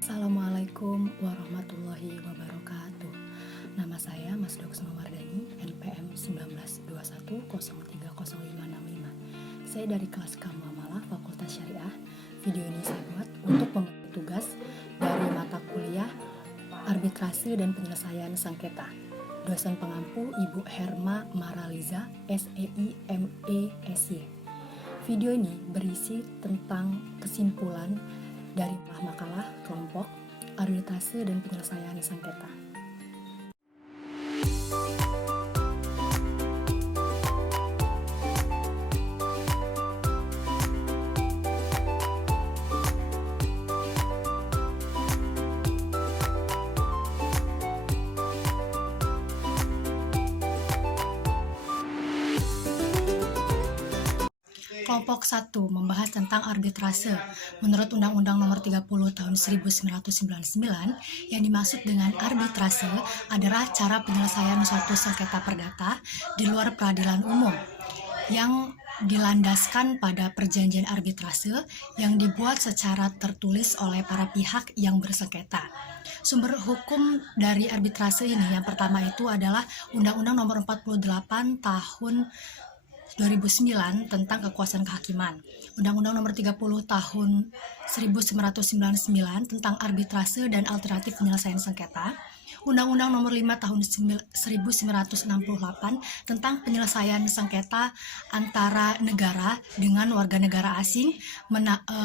Assalamualaikum warahmatullahi wabarakatuh. Nama saya Mas Doksma Mardani, NPM 1921030565. Saya dari kelas Kamamala Fakultas Syariah. Video ini saya buat untuk memberi tugas dari mata kuliah Arbitrase dan Penyelesaian Sengketa. Dosen pengampu Ibu Herma Maraliza, SEI MESY. Video ini berisi tentang kesimpulan dari makalah kelompok arbitrase dan penyelesaian sengketa. Kelompok 1 membahas tentang arbitrase. Menurut Undang-Undang Nomor 30 Tahun 1999, yang dimaksud dengan arbitrase adalah cara penyelesaian suatu sengketa perdata di luar peradilan umum yang dilandaskan pada perjanjian arbitrase yang dibuat secara tertulis oleh para pihak yang bersengketa. Sumber hukum dari arbitrase ini yang pertama itu adalah Undang-Undang Nomor 48 Tahun 2009 tentang kekuasaan kehakiman, Undang-Undang Nomor 30 Tahun 1999 tentang arbitrase dan alternatif penyelesaian sengketa, Undang-Undang Nomor 5 Tahun 1968 tentang penyelesaian sengketa antara negara dengan warga negara asing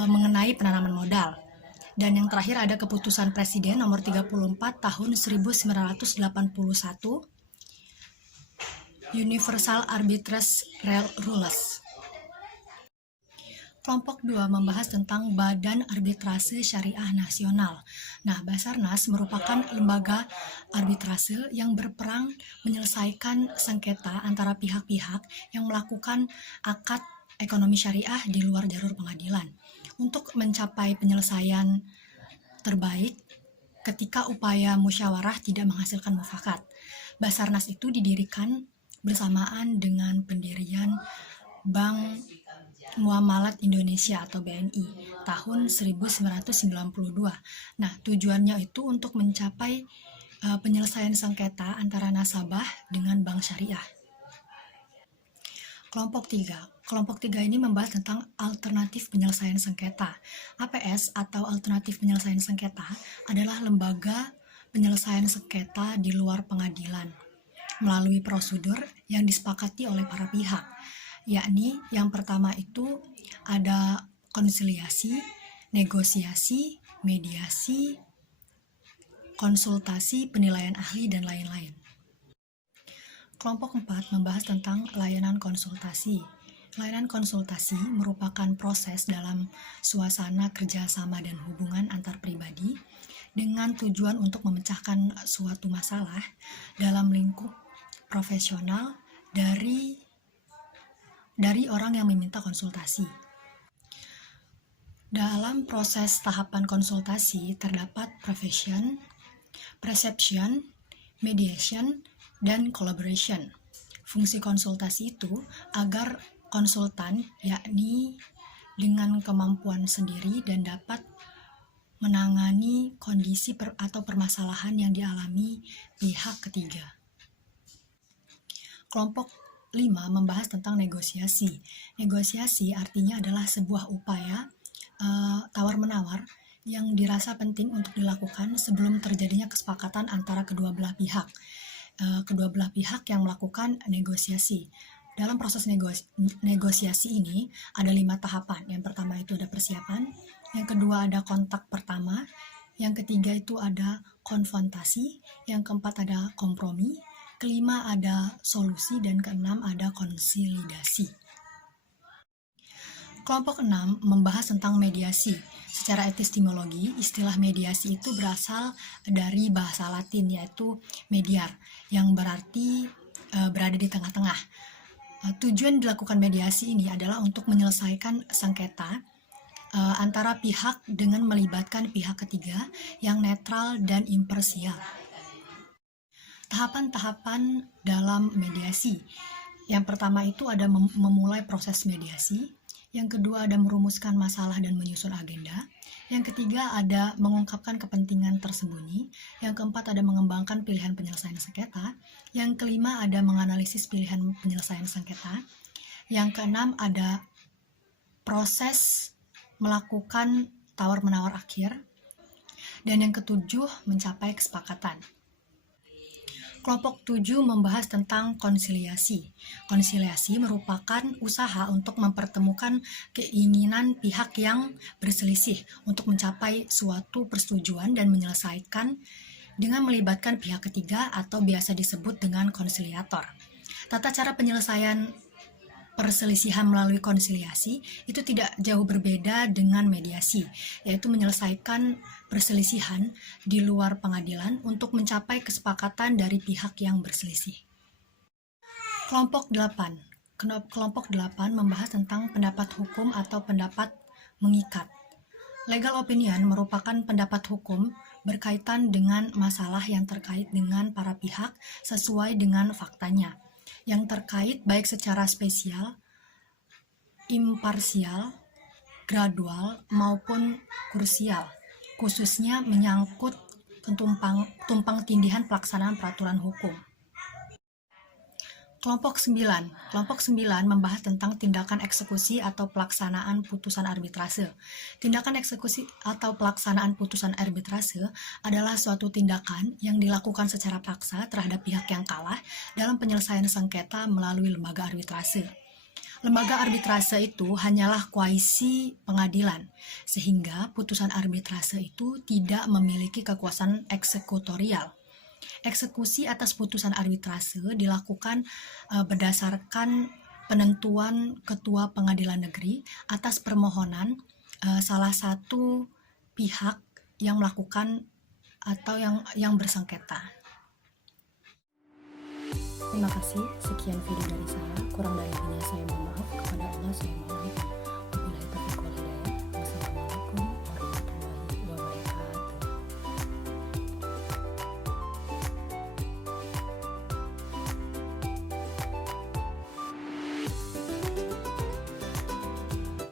mengenai penanaman modal. Dan yang terakhir ada Keputusan Presiden Nomor 34 Tahun 1981 Universal Arbitrage Rules. Kelompok 2 membahas tentang Badan Arbitrase Syariah Nasional. Nah, Basarnas merupakan lembaga arbitrase yang berperan menyelesaikan sengketa antara pihak-pihak yang melakukan akad ekonomi syariah di luar jalur pengadilan untuk mencapai penyelesaian terbaik ketika upaya musyawarah tidak menghasilkan mufakat. Basarnas itu didirikan bersamaan dengan pendirian Bank Muamalat Indonesia atau BNI tahun 1992. Nah, tujuannya itu untuk mencapai penyelesaian sengketa antara nasabah dengan bank syariah. Kelompok 3. Kelompok 3 ini membahas tentang alternatif penyelesaian sengketa. APS atau alternatif penyelesaian sengketa adalah lembaga penyelesaian sengketa di luar pengadilan melalui prosedur yang disepakati oleh para pihak, yakni yang pertama itu ada konsiliasi, negosiasi, mediasi, konsultasi, penilaian ahli, dan lain-lain. Kelompok 4 membahas tentang layanan konsultasi. Layanan konsultasi merupakan proses dalam suasana kerjasama dan hubungan antar pribadi dengan tujuan untuk memecahkan suatu masalah dalam lingkup profesional dari orang yang meminta konsultasi. Dalam proses tahapan konsultasi terdapat perception, mediation, dan collaboration. Fungsi konsultasi itu agar konsultan, yakni dengan kemampuan sendiri dan dapat menangani kondisi atau permasalahan yang dialami pihak ketiga. Kelompok 5 membahas tentang negosiasi. Negosiasi artinya adalah sebuah upaya tawar-menawar yang dirasa penting untuk dilakukan sebelum terjadinya kesepakatan antara kedua belah pihak. Kedua belah pihak yang melakukan negosiasi. Dalam proses negosiasi ini ada 5 tahapan. Yang pertama itu ada persiapan, yang kedua ada kontak pertama, yang ketiga itu ada konfrontasi, yang keempat ada kompromi, kelima ada solusi, dan keenam ada konsolidasi. Kelompok 6 membahas tentang mediasi. Secara epistemologi, istilah mediasi itu berasal dari bahasa Latin yaitu mediar, yang berarti berada di tengah-tengah. Tujuan dilakukan mediasi ini adalah untuk menyelesaikan sengketa antara pihak dengan melibatkan pihak ketiga yang netral dan imparsial. Tahapan-tahapan dalam mediasi. Yang pertama itu ada memulai proses mediasi. Yang kedua ada merumuskan masalah dan menyusun agenda. Yang ketiga ada mengungkapkan kepentingan tersembunyi. Yang keempat ada mengembangkan pilihan penyelesaian sengketa. Yang kelima ada menganalisis pilihan penyelesaian sengketa. Yang keenam ada proses melakukan tawar-menawar akhir. Dan yang ketujuh mencapai kesepakatan. Kelompok 7 membahas tentang konsiliasi. Konsiliasi merupakan usaha untuk mempertemukan keinginan pihak yang berselisih untuk mencapai suatu persetujuan dan menyelesaikan dengan melibatkan pihak ketiga atau biasa disebut dengan konsiliator. Tata cara penyelesaian perselisihan melalui konsiliasi itu tidak jauh berbeda dengan mediasi, yaitu menyelesaikan perselisihan di luar pengadilan untuk mencapai kesepakatan dari pihak yang berselisih. Kelompok 8. Kelompok 8 membahas tentang pendapat hukum atau pendapat mengikat. Legal opinion merupakan pendapat hukum berkaitan dengan masalah yang terkait dengan para pihak sesuai dengan faktanya, yang terkait baik secara spesial, imparsial, gradual, maupun krusial, khususnya menyangkut tumpang tindihan pelaksanaan peraturan hukum. Kelompok 9. Kelompok 9 membahas tentang tindakan eksekusi atau pelaksanaan putusan arbitrase. Tindakan eksekusi atau pelaksanaan putusan arbitrase adalah suatu tindakan yang dilakukan secara paksa terhadap pihak yang kalah dalam penyelesaian sengketa melalui lembaga arbitrase. Lembaga arbitrase itu hanyalah koalisi pengadilan, sehingga putusan arbitrase itu tidak memiliki kekuasaan eksekutorial. Eksekusi atas putusan arbitrase dilakukan berdasarkan penentuan Ketua Pengadilan Negeri atas permohonan salah satu pihak yang melakukan atau yang bersengketa. Terima kasih, sekian video dari saya. Kurang dari lebihnya saya mohon maaf. Kepada Allah